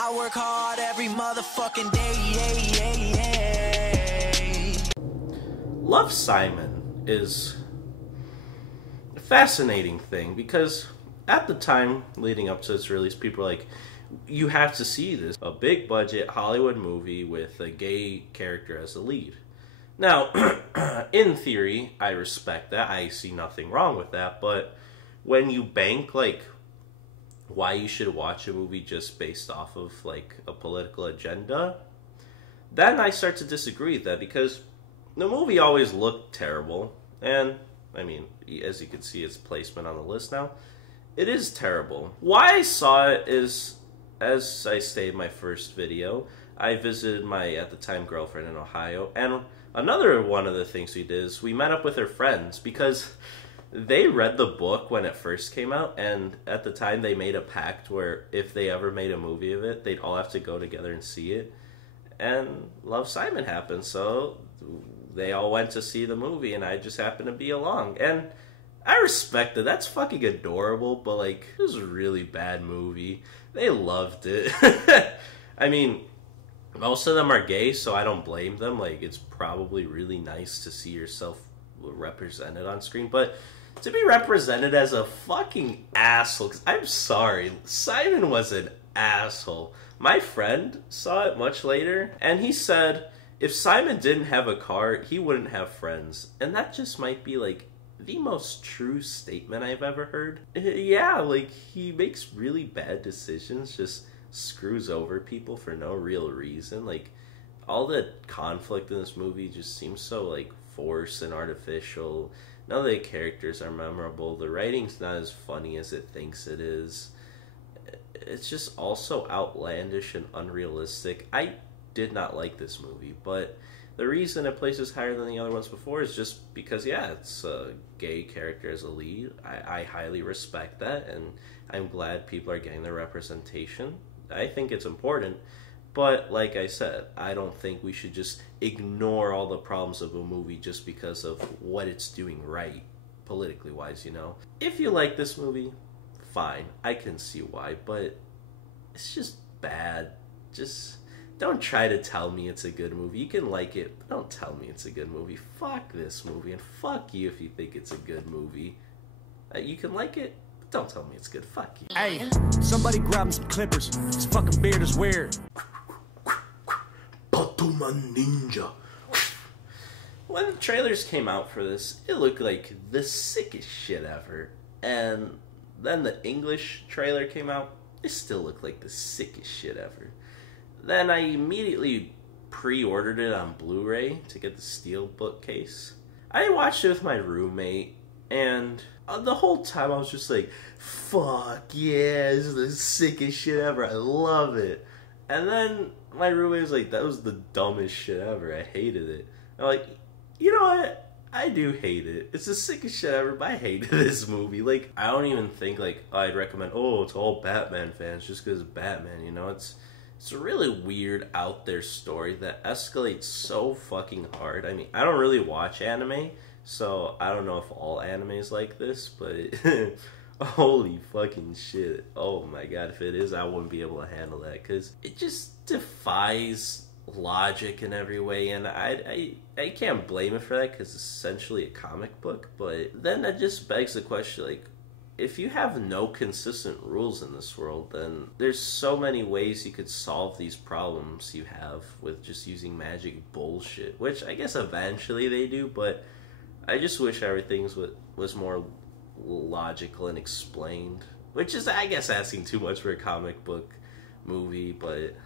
I work hard every motherfucking day. Love, Simon is a fascinating thing because at the time leading up to its release, people were like, you have to see this. A big budget Hollywood movie with a gay character as the lead. Now, in theory, I respect that. I see nothing wrong with that. But when you bank, like, why you should watch a movie just based off of, like, a political agenda, then I start to disagree with that because the movie always looked terrible. And, I mean, as you can see, its placement on the list now, it is terrible. Why I saw it is, as I stated in my first video, I visited my, at the time, girlfriend in Ohio, and another one of the things we did is we met up with her friends because they read the book when it first came out, and at the time they made a pact where if they ever made a movie of it, they'd all have to go together and see it. And Love, Simon happened, so they all went to see the movie, and I just happened to be along. And I respect it. That's fucking adorable, but, like, it was a really bad movie. They loved it. I mean, most of them are gay, so I don't blame them. Like, it's probably really nice to see yourself represented on screen, but to be represented as a fucking asshole, 'cause I'm sorry, Simon was an asshole. My friend saw it much later, and he said if Simon didn't have a car, he wouldn't have friends. And that just might be, like, the most true statement I've ever heard. Yeah, like, he makes really bad decisions, just screws over people for no real reason. Like, all the conflict in this movie just seems so, like, forced and artificial. None of the characters are memorable. The writing's not as funny as it thinks it is. It's just also outlandish and unrealistic. I did not like this movie, but the reason it places higher than the other ones before is just because, yeah, it's a gay character as a lead. I highly respect that, and I'm glad people are getting the representation. I think it's important, but like I said, I don't think we should just ignore all the problems of a movie just because of what it's doing right, politically wise, you know? If you like this movie, fine. I can see why, but it's just bad. Just don't try to tell me it's a good movie. You can like it, but don't tell me it's a good movie. Fuck this movie, and fuck you if you think it's a good movie. You can like it, but don't tell me it's good. Fuck you. Hey, somebody grab him some clippers. His fucking beard is weird. Patuman Ninja. When the trailers came out for this, it looked like the sickest shit ever. And then the English trailer came out, it still looked like the sickest shit ever. Then I immediately pre-ordered it on Blu-ray to get the steelbook case. I watched it with my roommate, and the whole time I was just like, fuck yeah, this is the sickest shit ever, I love it. And then my roommate was like, that was the dumbest shit ever, I hated it. I'm like, you know what? I do hate it. It's the sickest shit ever, but I hated this movie. Like, I don't even think, like, I'd recommend, oh, it's all Batman fans just because of Batman, you know? It's a really weird, out there story that escalates so fucking hard. I mean, I don't really watch anime, so I don't know if all anime is like this, but holy fucking shit. Oh my god, if it is, I wouldn't be able to handle that, because it just defies logic in every way, and I can't blame it for that, because it's essentially a comic book. But then that just begs the question, like, if you have no consistent rules in this world, then there's so many ways you could solve these problems you have with just using magic bullshit, which I guess eventually they do, but I just wish everything was more logical and explained, which is, I guess, asking too much for a comic book movie. But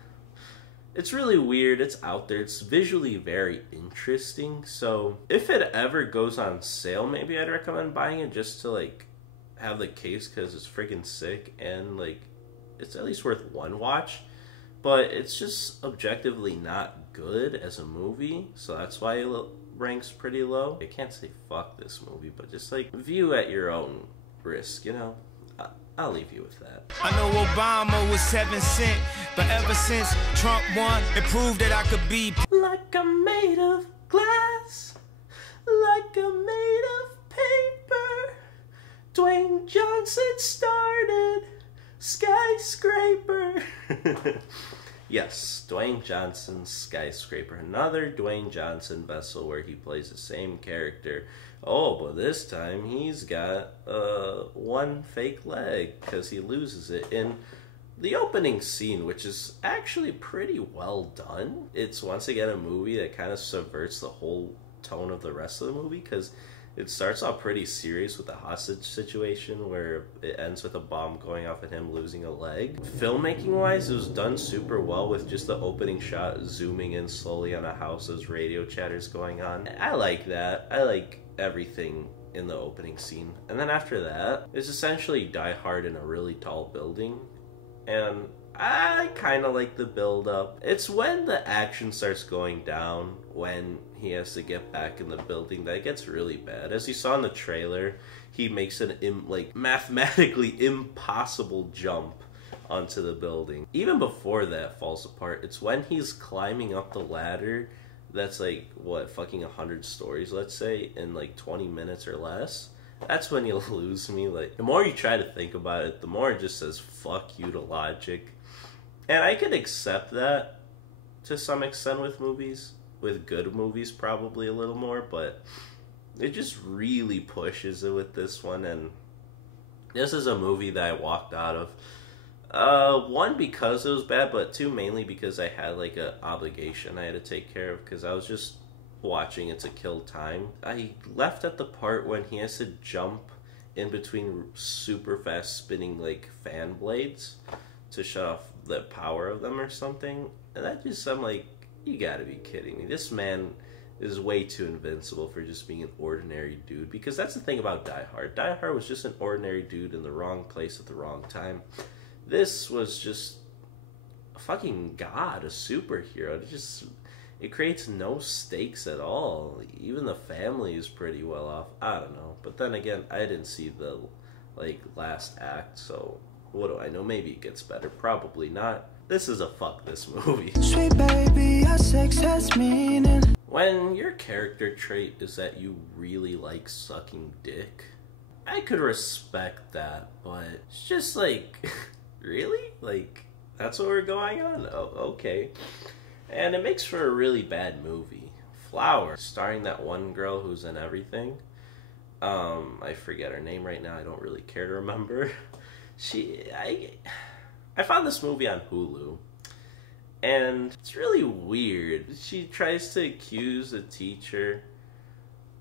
it's really weird, it's out there, it's visually very interesting, so if it ever goes on sale, maybe I'd recommend buying it just to, like, have the case, because it's freaking sick, and, like, it's at least worth one watch. But it's just objectively not good as a movie, so that's why it ranks pretty low. I can't say fuck this movie, but just, like, view at your own risk, you know? I'll leave you with that. I know Obama was 7 cents, but ever since Trump won, it proved that I could be like I'm made of glass, like I'm made of paper. Dwayne Johnson started, Skyscraper! Yes, Dwayne Johnson's Skyscraper. Another Dwayne Johnson vessel where he plays the same character. Oh, but this time he's got one fake leg because he loses it in the opening scene, which is actually pretty well done. It's once again a movie that kind of subverts the whole tone of the rest of the movie because it starts off pretty serious with the hostage situation where it ends with a bomb going off and him losing a leg. Filmmaking wise, it was done super well with just the opening shot zooming in slowly on a house as radio chatter's going on. I like that. I like everything in the opening scene. And then after that, it's essentially Die Hard in a really tall building. And I kind of like the build up. It's when the action starts going down, when he has to get back in the building, that it gets really bad. As you saw in the trailer, he makes an mathematically impossible jump onto the building. Even before that falls apart, it's when he's climbing up the ladder that's like, what, fucking 100 stories, let's say, in like 20 minutes or less. That's when you'll lose me. Like, the more you try to think about it, the more it just says fuck you to logic. And I could accept that to some extent with movies. With good movies, probably a little more. But it just really pushes it with this one. And this is a movie that I walked out of. One, because it was bad. But two, mainly because I had like an obligation I had to take care of. Because I was just watching it to kill time. I left at the part when he has to jump in between super fast spinning like fan blades to shut off the power of them or something. And that just, I'm like, you gotta be kidding me. This man is way too invincible for just being an ordinary dude. Because that's the thing about Die Hard. Die Hard was just an ordinary dude in the wrong place at the wrong time. This was just a fucking god, a superhero. It creates no stakes at all. Even the family is pretty well off. I don't know. But then again, I didn't see the last act, so what do I know? Maybe it gets better. Probably not. This is a fuck this movie. Sweet baby, your sex has meaning. When your character trait is that you really like sucking dick, I could respect that, but it's just like, really? Like, that's what we're going on? Oh, okay. And it makes for a really bad movie. Flower, starring that one girl who's in everything. I forget her name right now. I don't really care to remember. I found this movie on Hulu, and it's really weird. She tries to accuse a teacher,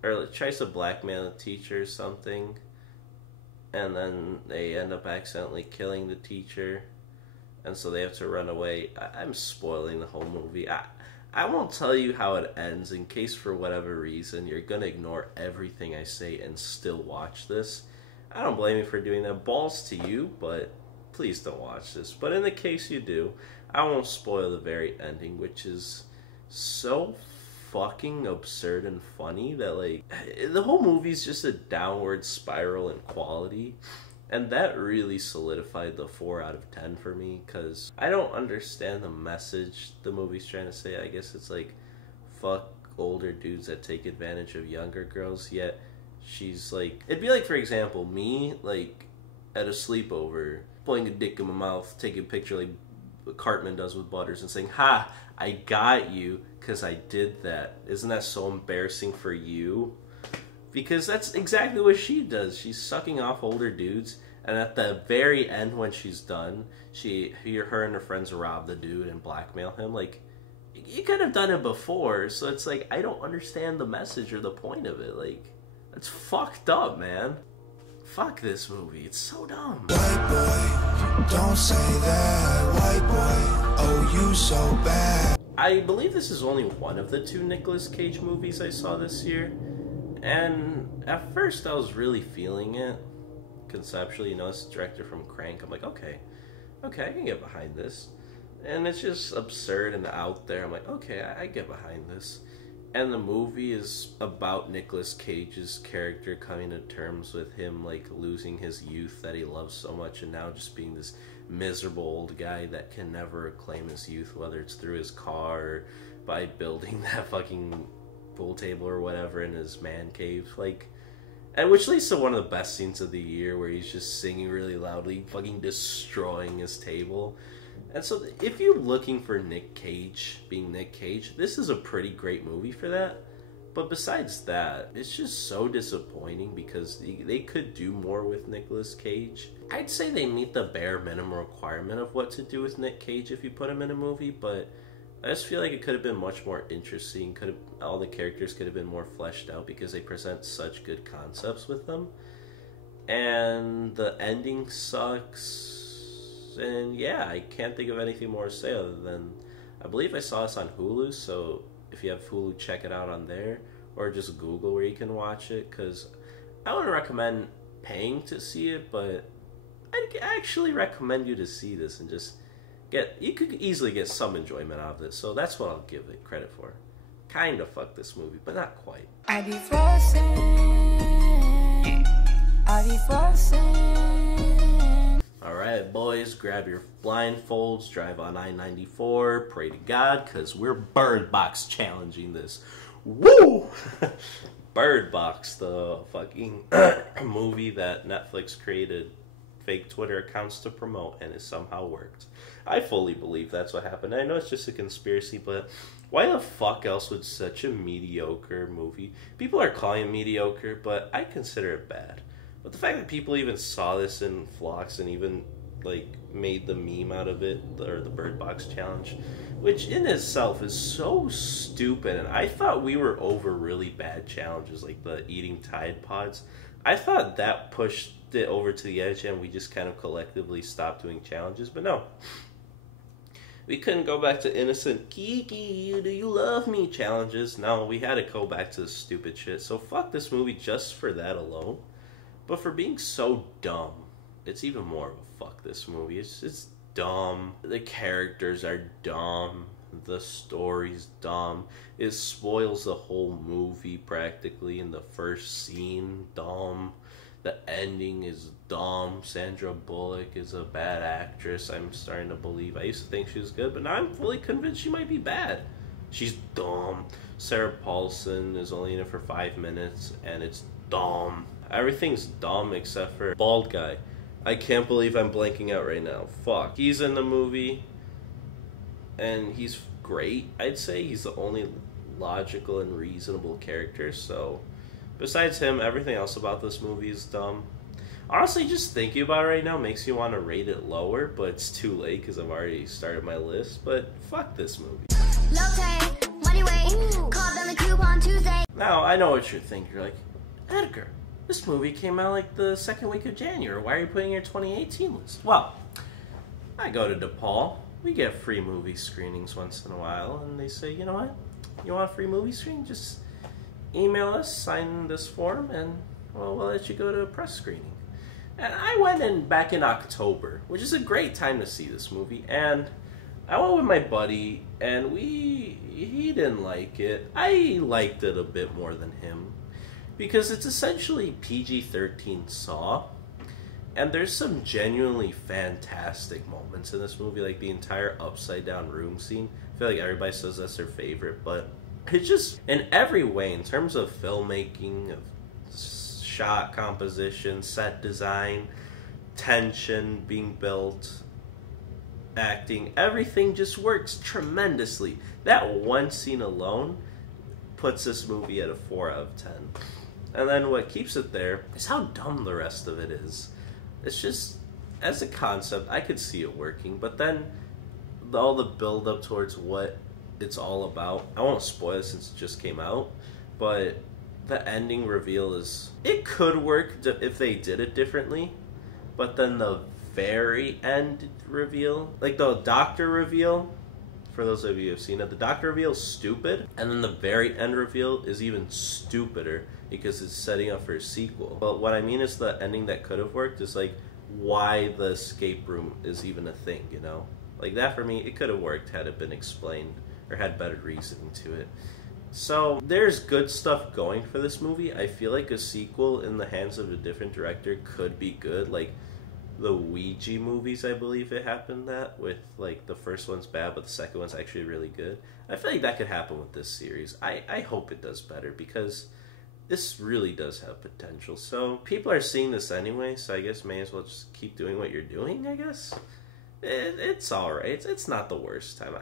or tries to blackmail a teacher or something, and then they end up accidentally killing the teacher. And so they have to run away. I'm spoiling the whole movie. I won't tell you how it ends in case for whatever reason you're going to ignore everything I say and still watch this. I don't blame you for doing that. Balls to you, but please don't watch this. But in the case you do, I won't spoil the very ending, which is so fucking absurd and funny that, like, the whole movie's just a downward spiral in quality. And that really solidified the 4 out of 10 for me, because I don't understand the message the movie's trying to say. I guess it's like, fuck older dudes that take advantage of younger girls, yet she's like, it'd be like, for example, me, like, at a sleepover, putting a dick in my mouth, taking a picture like Cartman does with Butters, and saying, ha, I got you, because I did that. Isn't that so embarrassing for you? Because that's exactly what she does. She's sucking off older dudes, and at the very end when she's done, her and her friends rob the dude and blackmail him. Like, you could have done it before, so it's like, I don't understand the message or the point of it. Like, it's fucked up, man. Fuck this movie. It's so dumb. White boy, don't say that. White boy, oh, you so bad. I believe this is only one of the 2 Nicolas Cage movies I saw this year. And at first I was really feeling it conceptually. You know, it's the director from Crank. I'm like, okay, I can get behind this. And it's just absurd and out there. I'm like, okay, I get behind this. And the movie is about Nicolas Cage's character coming to terms with him, like, losing his youth that he loves so much, and now just being this miserable old guy that can never reclaim his youth, whether it's through his car or by building that fucking pool table or whatever in his man cave. Like, And which leads to one of the best scenes of the year where he's just singing really loudly, fucking destroying his table. And so if you're looking for Nick Cage being Nick Cage, this is a pretty great movie for that. But besides that, it's just so disappointing because they could do more with Nicolas Cage. I'd say they meet the bare minimum requirement of what to do with Nick Cage if you put him in a movie, but I just feel like it could have been much more interesting. All the characters could have been more fleshed out because they present such good concepts with them. And the ending sucks. And yeah, I can't think of anything more to say other than I believe I saw this on Hulu, so if you have Hulu, check it out on there, or just Google where you can watch it, because I wouldn't recommend paying to see it, but I actually recommend you to see this and just you could easily get some enjoyment out of it, so that's what I'll give it credit for. Kinda fuck this movie, but not quite. I be flossing. I be flossing. Alright, boys, grab your blindfolds, drive on I-94, pray to God, because we're Bird Box challenging this. Woo! Bird Box, the fucking movie that Netflix created fake Twitter accounts to promote, and it somehow worked. I fully believe that's what happened. I know it's just a conspiracy, but why the fuck else would such a mediocre movie... People are calling it mediocre, but I consider it bad. But the fact that people even saw this in flocks and even, like, made the meme out of it, or the Bird Box Challenge, which in itself is so stupid, and I thought we were over really bad challenges, like the eating Tide Pods. I thought that pushed it over to the edge and we just kind of collectively stopped doing challenges, but no. We couldn't go back to innocent Kiki, do you love me challenges. No, we had to go back to the stupid shit, so fuck this movie just for that alone. But for being so dumb, it's even more of a fuck this movie. It's dumb. The characters are dumb. The story's dumb. It spoils the whole movie practically in the first scene. Dumb. The ending is dumb. Sandra Bullock is a bad actress. I'm starting to believe. I used to think she was good, but now I'm fully convinced she might be bad. She's dumb. Sarah Paulson is only in it for 5 minutes, and it's dumb. Everything's dumb except for bald guy. I can't believe I'm blanking out right now. Fuck. He's in the movie, and he's great. I'd say he's the only logical and reasonable character, so besides him, everything else about this movie is dumb. Honestly, just thinking about it right now makes you want to rate it lower, but it's too late because I've already started my list, but fuck this movie. Now, I know what you're thinking. You're like, Edgar, this movie came out like the second week of January. Why are you putting your 2018 list? Well, I go to DePaul. We get free movie screenings once in a while, and they say, you know what? You want a free movie screening? Just email us, sign this form, and well, we'll let you go to a press screening. And I went in back in October, which is a great time to see this movie, and I went with my buddy, and he didn't like it. I liked it a bit more than him, because it's essentially PG-13 Saw, and there's some genuinely fantastic moments in this movie, like the entire upside down room scene. I feel like everybody says that's their favorite, but it's just, in every way, in terms of filmmaking, of shot composition, set design, tension being built, acting, everything just works tremendously. That one scene alone puts this movie at a 4 out of 10. And then what keeps it there is how dumb the rest of it is. It's just, as a concept, I could see it working, but then all the build up towards what it's all about, I won't spoil it since it just came out, but the ending reveal is, it could work if they did it differently, but then the very end reveal, like the doctor reveal, for those of you who have seen it, the doctor reveal is stupid, and then the very end reveal is even stupider because it's setting up for a sequel. But what I mean is the ending that could have worked is like why the escape room is even a thing, you know? Like that for me, it could have worked had it been explained or had better reasoning to it. So there's good stuff going for this movie. I feel like a sequel in the hands of a different director could be good. Like the Ouija movies, I believe it happened that with, like, the first one's bad but the second one's actually really good. I feel like that could happen with this series. I hope it does better because this really does have potential. So people are seeing this anyway, so I guess may as well just keep doing what you're doing, I guess. It's alright. It's not the worst time.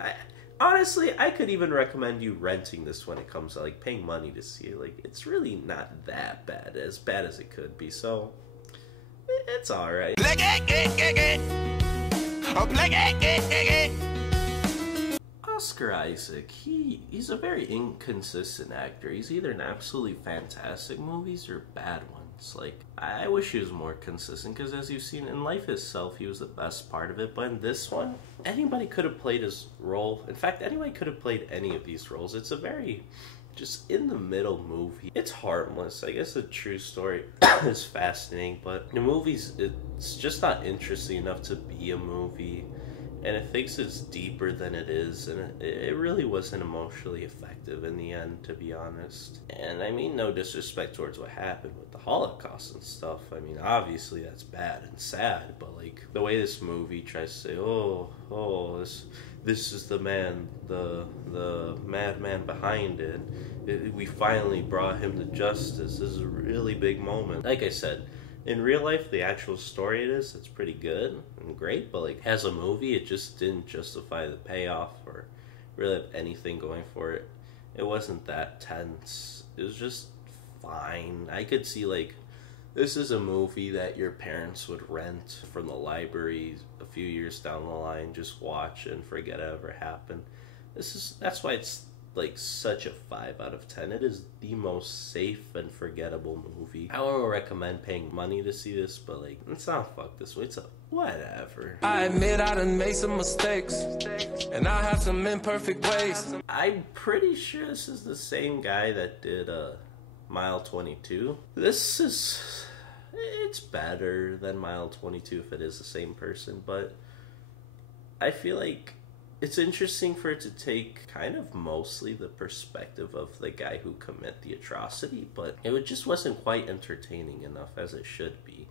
Honestly, I could even recommend you renting this when it comes to, like, paying money to see it. Like, it's really not that bad as it could be, so it's alright. Oscar Isaac, he's a very inconsistent actor. He's either in absolutely fantastic movies or bad ones. Like, I wish he was more consistent, because as you've seen in Life Itself, he was the best part of it. But in this one, anybody could have played his role. In fact, anybody could have played any of these roles. It's a very just in the middle movie. It's harmless. I guess the true story is fascinating, but the movie's, it's just not interesting enough to be a movie. And it thinks it's deeper than it is, and it really wasn't emotionally effective in the end, to be honest. And I mean no disrespect towards what happened with the Holocaust and stuff. I mean, obviously that's bad and sad, but like the way this movie tries to say, this is the man, the madman behind it. We finally brought him to justice. This is a really big moment. Like I said, in real life, the actual story it's pretty good and great, but like as a movie, it just didn't justify the payoff or really have anything going for it. It wasn't that tense. It was just fine. I could see, like, this is a movie that your parents would rent from the library a few years down the line, just watch and forget it ever happened. That's why it's like such a 5 out of 10. It is the most safe and forgettable movie. I won't recommend paying money to see this, but like, it's not fuck this way. It's a whatever. I admit I done made some mistakes, and I have some imperfect ways. I'm pretty sure this is the same guy that did Mile 22. It's better than Mile 22 if it is the same person, but I feel like it's interesting for it to take kind of mostly the perspective of the guy who commit the atrocity, but it just wasn't quite entertaining enough as it should be.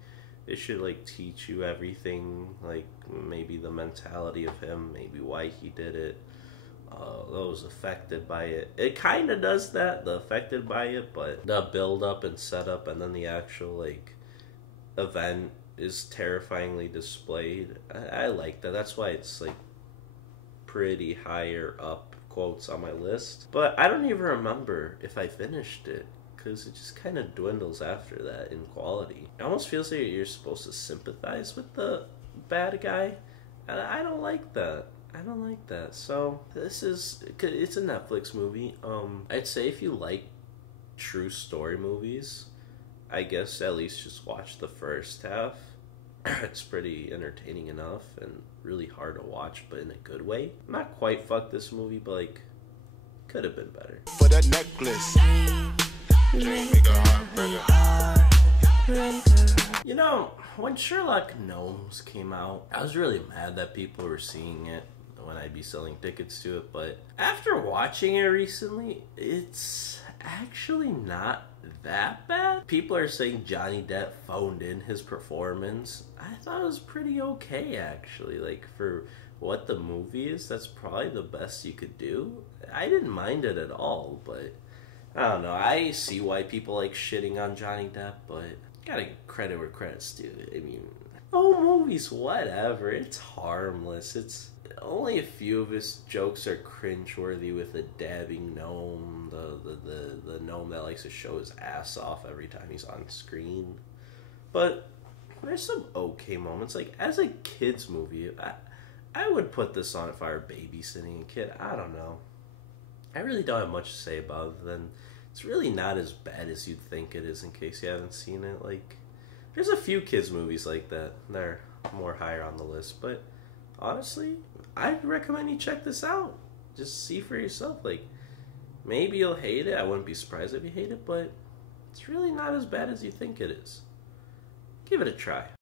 It should like teach you everything, like maybe the mentality of him, maybe why he did it, those affected by it. It kind of does that, the affected by it, but the build up and setup and then the actual like event is terrifyingly displayed. I like that. That's why it's like pretty higher up quotes on my list, but I don't even remember if I finished it because it just kind of dwindles after that in quality. It almost feels like you're supposed to sympathize with the bad guy, and I don't like that. So it's a Netflix movie. I'd say if you like true story movies, I guess at least just watch the first half. It's pretty entertaining enough and really hard to watch, but in a good way. Not quite fuck this movie, but like, could have been better. For that necklace. You know, when Sherlock Gnomes came out, I was really mad that people were seeing it when I'd be selling tickets to it, but after watching it recently, it's actually not that bad. People are saying Johnny Depp phoned in his performance. I thought it was pretty okay, actually. Like, for what the movie is, that's probably the best you could do. I didn't mind it at all, but I don't know. I see why people like shitting on Johnny Depp, but gotta give credit where credit's due. I mean, the whole movie's whatever. It's harmless. It's only a few of his jokes are cringeworthy, with the dabbing gnome, the gnome that likes to show his ass off every time he's on screen. But there's some okay moments. Like, as a kid's movie, I would put this on if I were babysitting a kid. I don't know. I really don't have much to say about it than it's really not as bad as you'd think it is, in case you haven't seen it. Like, there's a few kids movies like that. They're more higher on the list, but honestly, I'd recommend you check this out. Just see for yourself. Like, maybe you'll hate it. I wouldn't be surprised if you hate it, but it's really not as bad as you think it is. Give it a try.